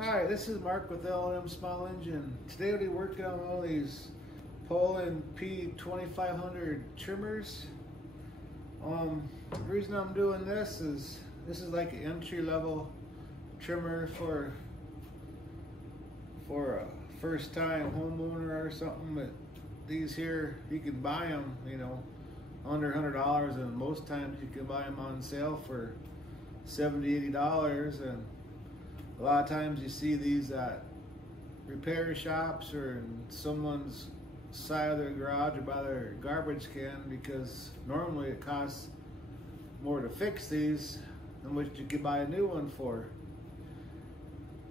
Hi, this is Mark with L&M Small Engine. Today we'll be working on one of these Poulan P2500 trimmers. The reason I'm doing this is like an entry-level trimmer for a first-time homeowner or something. But these here, you can buy them, under $100, and most times you can buy them on sale for $70, $80, and a lot of times you see these at repair shops or in someone's side of their garage or by their garbage can, because normally it costs more to fix these than what you could buy a new one for.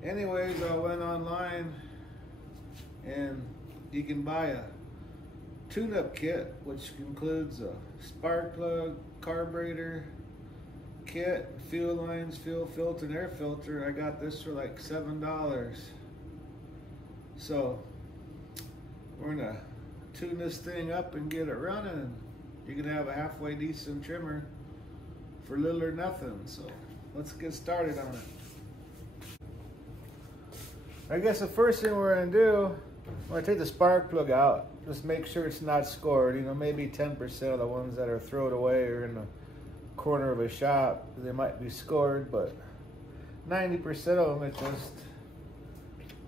Anyways, I went online and you can buy a tune-up kit, which includes a spark plug, carburetor kit, fuel lines, fuel filter, and air filter. I got this for like $7. So we're gonna tune this thing up and get it running, and you can have a halfway decent trimmer for little or nothing. So let's get started on it. I guess the first thing we're gonna do, we're gonna take the spark plug out. Just make sure it's not scored. Maybe 10% of the ones that are thrown away or in the corner of a shop, they might be scored, but 90% of them,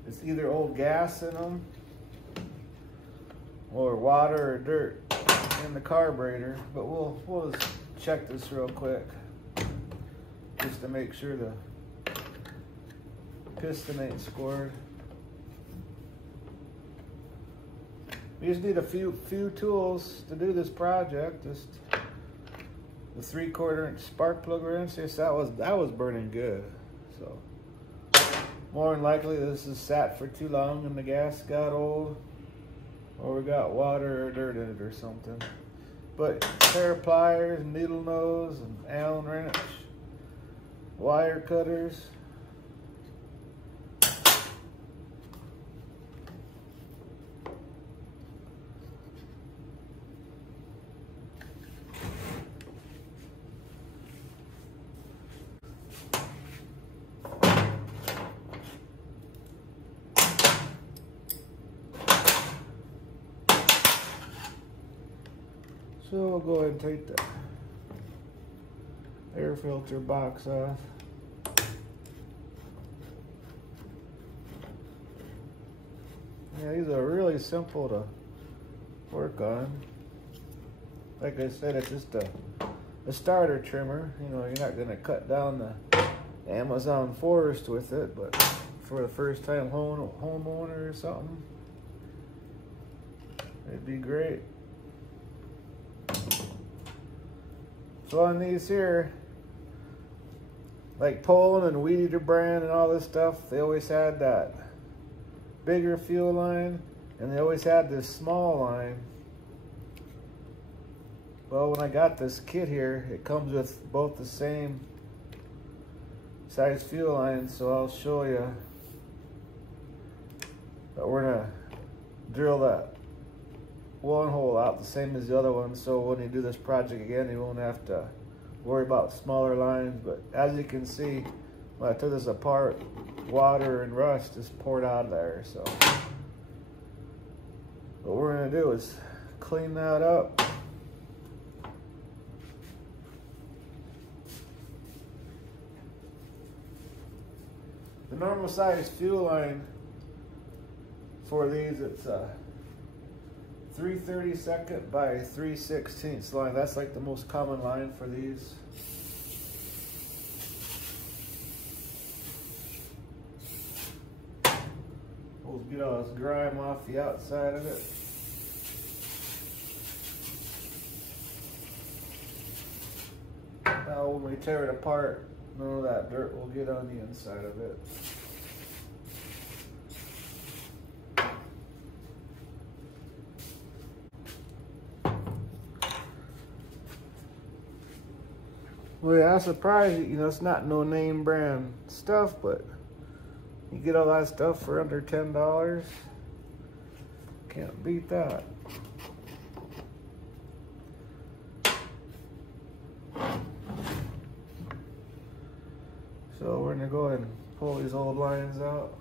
it's either old gas in them or water or dirt in the carburetor. But we'll just check this real quick just to make sure the piston ain't scored. We just need a few tools to do this project. Just the 3/4 inch spark plug wrench. Yes, that was burning good. So more than likely this is sat for too long and the gas got old, or we got water or dirt in it or something. But pair of pliers, needle nose, and Allen wrench, wire cutters. So we'll go ahead and take the air filter box off. Yeah, these are really simple to work on. Like I said, it's just a starter trimmer. You're not going to cut down the Amazon forest with it, but for the first time homeowner or something, it'd be great. So on these here, like Poulan and Weed Eater brand and all this stuff, they always had that bigger fuel line, and they always had this small line. Well, when I got this kit here, it comes with both the same size fuel lines, so I'll show you. But we're gonna drill that one hole out the same as the other one, so when you do this project again, you won't have to worry about smaller lines. But as you can see, when I took this apart, water and rust just poured out of there. So what we're gonna do is clean that up. The normal size fuel line for these, it's 3/32 by 3/16 line. That's like the most common line for these. We'll get all this grime off the outside of it. Now when we tear it apart, none of that dirt will get on the inside of it. Well, yeah, I'm surprised, it's not no name brand stuff, but you get all that stuff for under $10. Can't beat that. So we're gonna go ahead and pull these old lines out.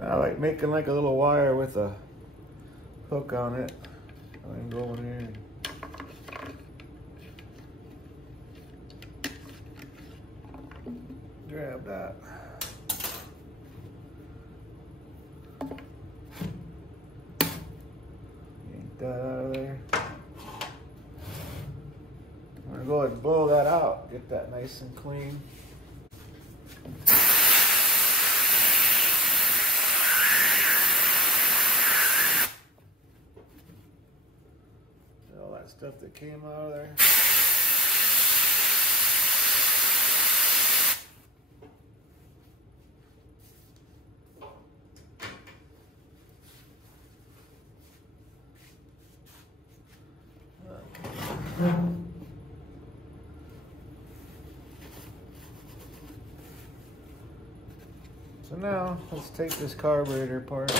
I like making like a little wire with a hook on it. I can go in here and grab that. Yank that out of there. I'm gonna go ahead and blow that out, get that nice and clean. All that stuff that came out of there. So now, let's take this carburetor apart.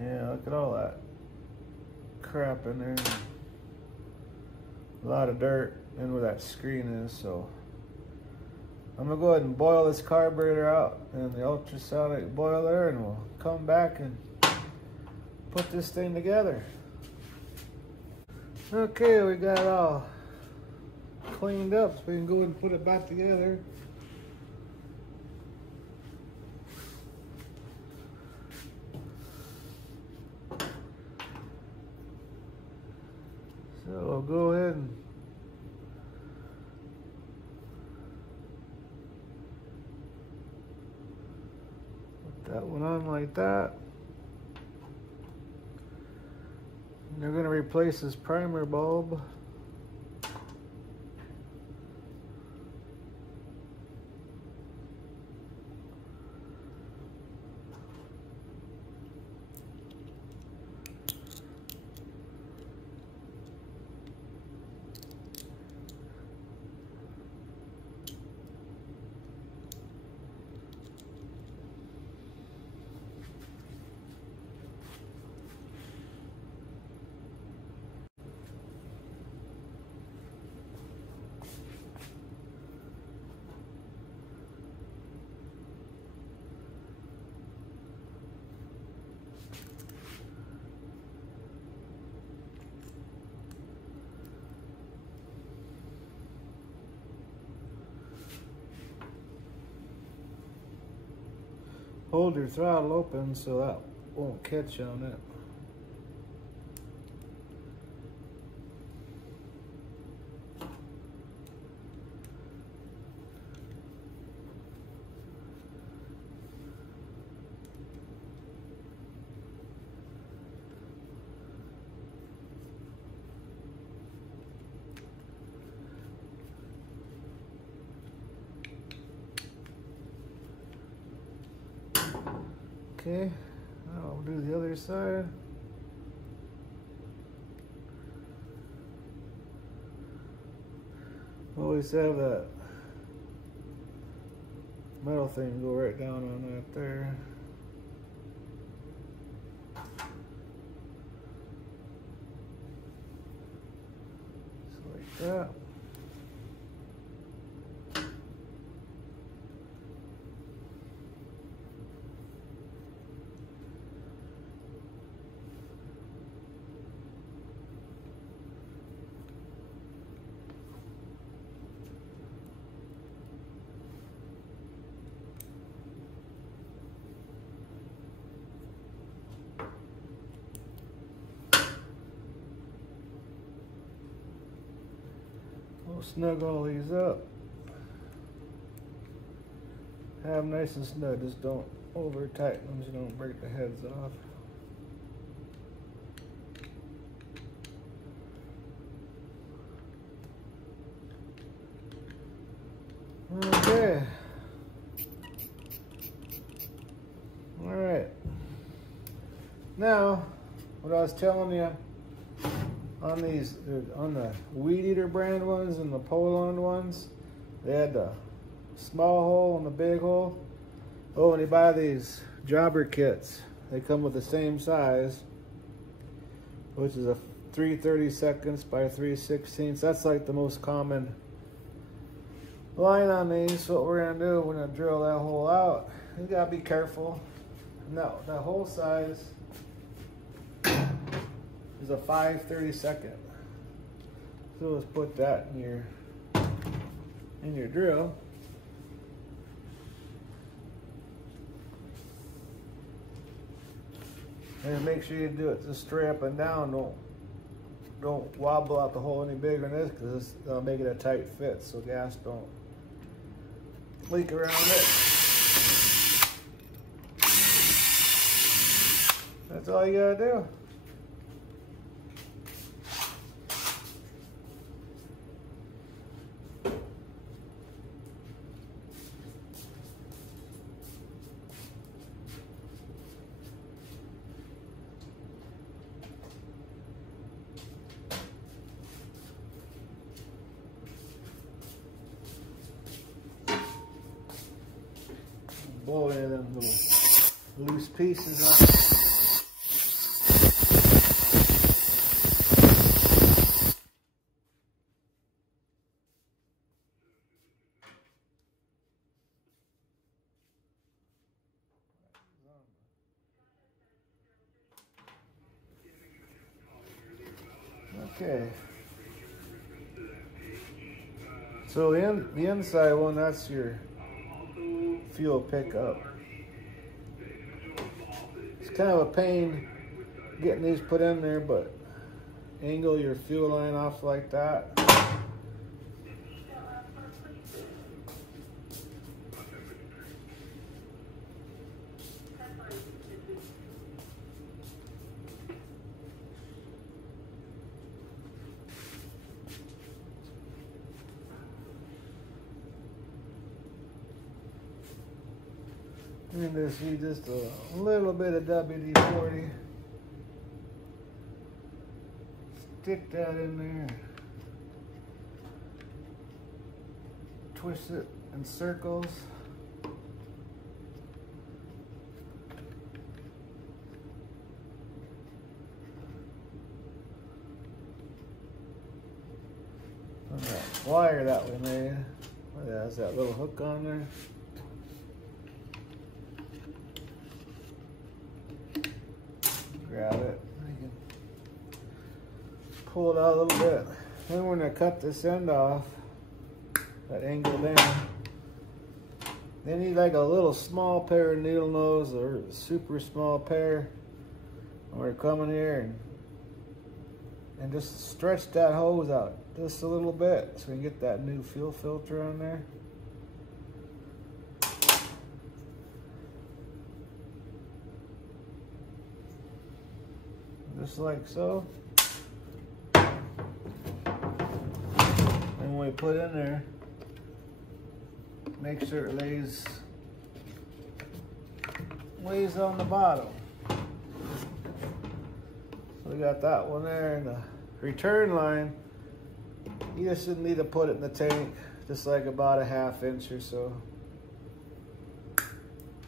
Yeah, look at all that crap in there. A lot of dirt in where that screen is, so I'm gonna go ahead and boil this carburetor out in the ultrasonic boiler, and we'll come back and put this thing together. Okay, we got it all cleaned up, so we can go ahead and put it back together. So I'll go ahead and put that one on like that. And they're going to replace this primer bulb. Hold your throttle open so that won't catch on it. Okay, now I'll do the other side. Always have that metal thing go right down on that there. Just like that. We'll snug all these up. Have them nice and snug, just don't over tighten them so you don't break the heads off. Okay. Alright. Now, what I was telling you on these, on the Weed Eater brand ones and the Poulan ones, they had the small hole and the big hole. Oh, when you buy these jobber kits, they come with the same size, which is a 3/32 by 3/16. That's like the most common line on these. So what we're gonna do, we're gonna drill that hole out. You gotta be careful. No, that hole size is a 5/32. So let's put that in your drill. And make sure you do it just straight up and down. Don't wobble out the hole any bigger than this, because it'll make it a tight fit so gas don't leak around it. That's all you gotta do. Blow any of them little loose pieces off. Okay. So the inside one, that's your fuel pickup. It's kind of a pain getting these put in there, but angle your fuel line off like that. And just use just a little bit of WD-40. Stick that in there. Twist it in circles. And that wire that we made, it has that little hook on there. Grab it, you can pull it out a little bit. Then we're going to cut this end off, that angled end. Then you need like a little small pair of needle nose or a super small pair. And we're coming here and just stretch that hose out just a little bit so we can get that new fuel filter on there. Just like so. And when we put in there, make sure it lays on the bottom. So we got that one there, and the return line, you just need to put it in the tank, just like about a 1/2 inch or so.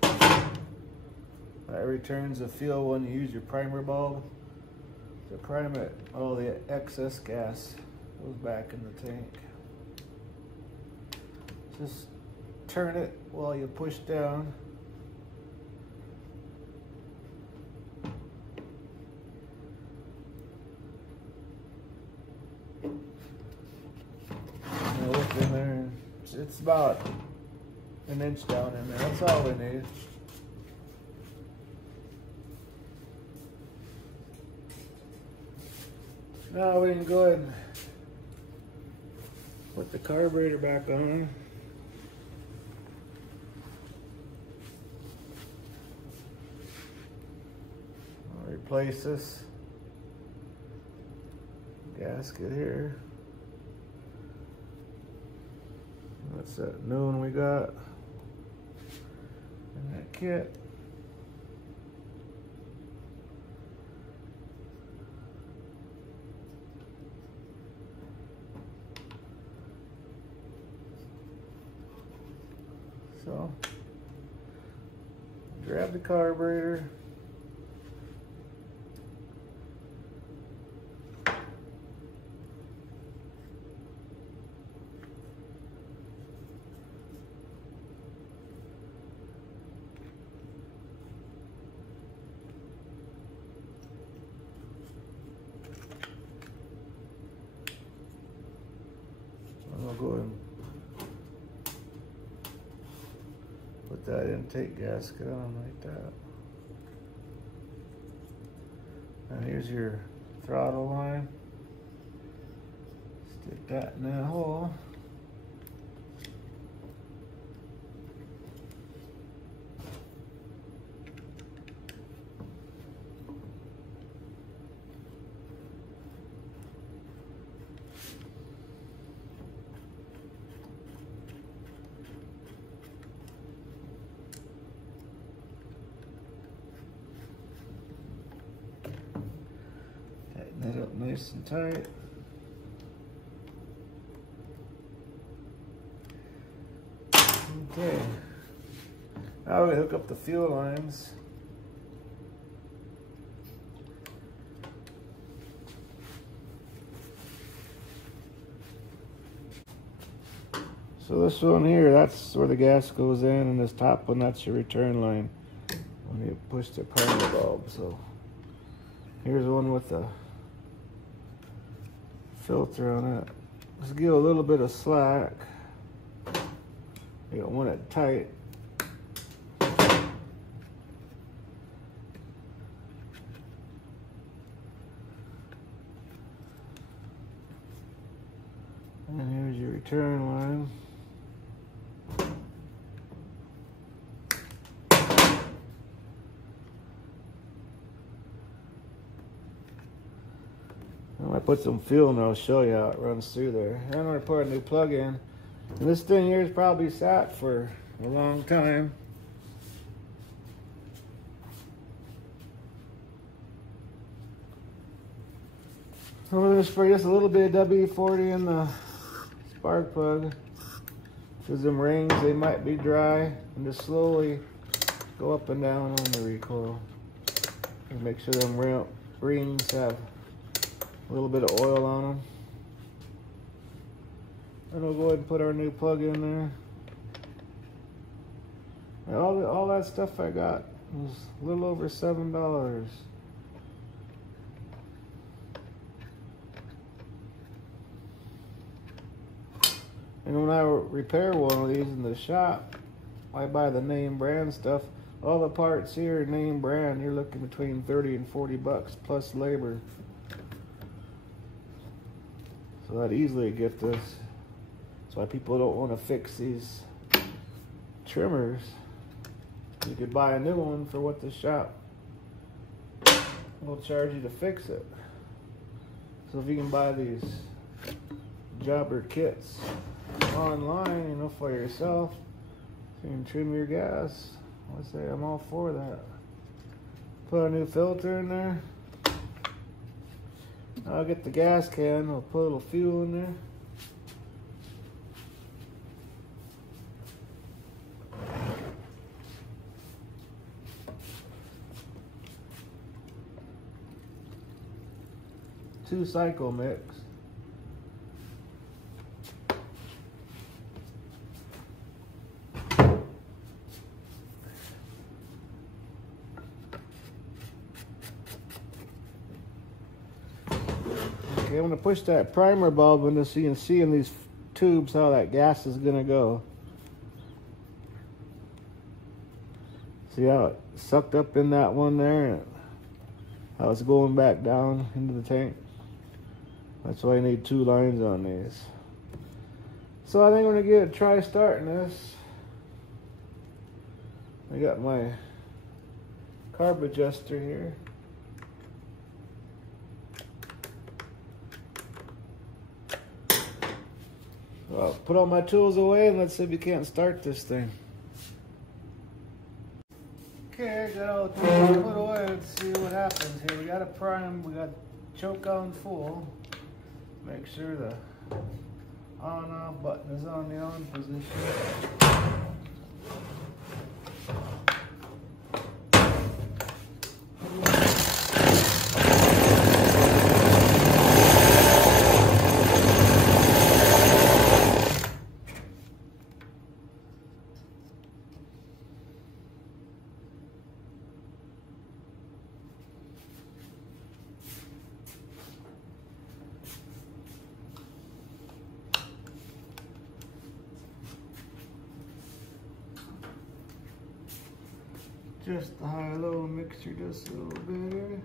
That returns the fuel when you use your primer bulb. To prime it, all the excess gas goes back in the tank. Just turn it while you push down. And look in there, it's about an inch down in there. That's all we need. Now we can go ahead and put Put the carburetor back on. I'll replace this gasket here. That's that new one we got in that kit. So, grab the carburetor. I'll go ahead and put that intake gasket on like that. And here's your throttle line. Stick that in that hole. Tighten that up nice and tight. Okay. Now we hook up the fuel lines. So this one here, that's where the gas goes in, and this top one, that's your return line when you push the primer bulb. So here's one with the filter on it. Just give a little bit of slack. You don't want it tight. And here's your return line. I put some fuel and I'll show you how it runs through there. And I'm going to put a new plug in. And this thing here is probably sat for a long time. So we're going to spray just a little bit of W40 in the spark plug. Because them rings, they might be dry. And just slowly go up and down on the recoil. And make sure them rings have a little bit of oil on them. And we'll go ahead and put our new plug in there. And all that stuff I got was a little over $7. And when I repair one of these in the shop, I buy the name brand stuff. All the parts here are name brand. You're looking between 30 and 40 bucks plus labor. So I'd easily get this. That's why people don't want to fix these trimmers. You could buy a new one for what the shop will charge you to fix it. So if you can buy these jobber kits online, you know, for yourself, so you can trim your gas, I say I'm all for that. Put a new filter in there. I'll get the gas can, I'll put a little fuel in there. Two cycle mix. Okay, I'm going to push that primer bulb in so you can see in these tubes how that gas is going to go. See how it sucked up in that one there and how it's going back down into the tank? That's why you need two lines on these. So I think I'm gonna try starting this. I got my carb adjuster here. So I'll put all my tools away and let's see if we can't start this thing. Okay, I got all the tools put away. Let's see what happens here. We got a prime, we got choke on full. Make sure the on off button is on the on position. Just the high-low mixture just a little better.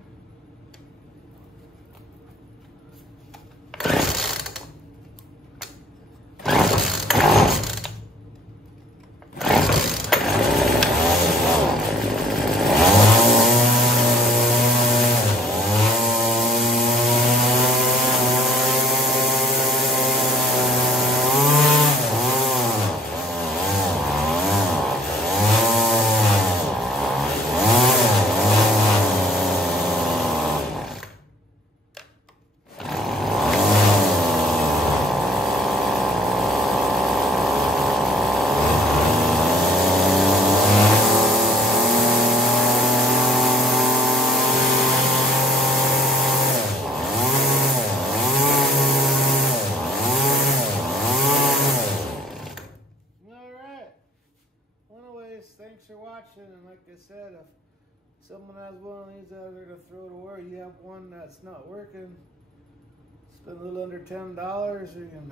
Thanks for watching, and like I said, if someone has one of these out there to throw to where you have one that's not working, spend a little under $10, you can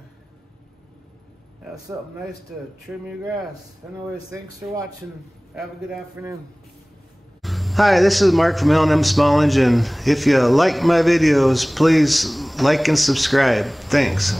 have something nice to trim your grass. Anyways, thanks for watching. Have a good afternoon. Hi, this is Mark from L&M Smallenge, and if you like my videos, please like and subscribe. Thanks.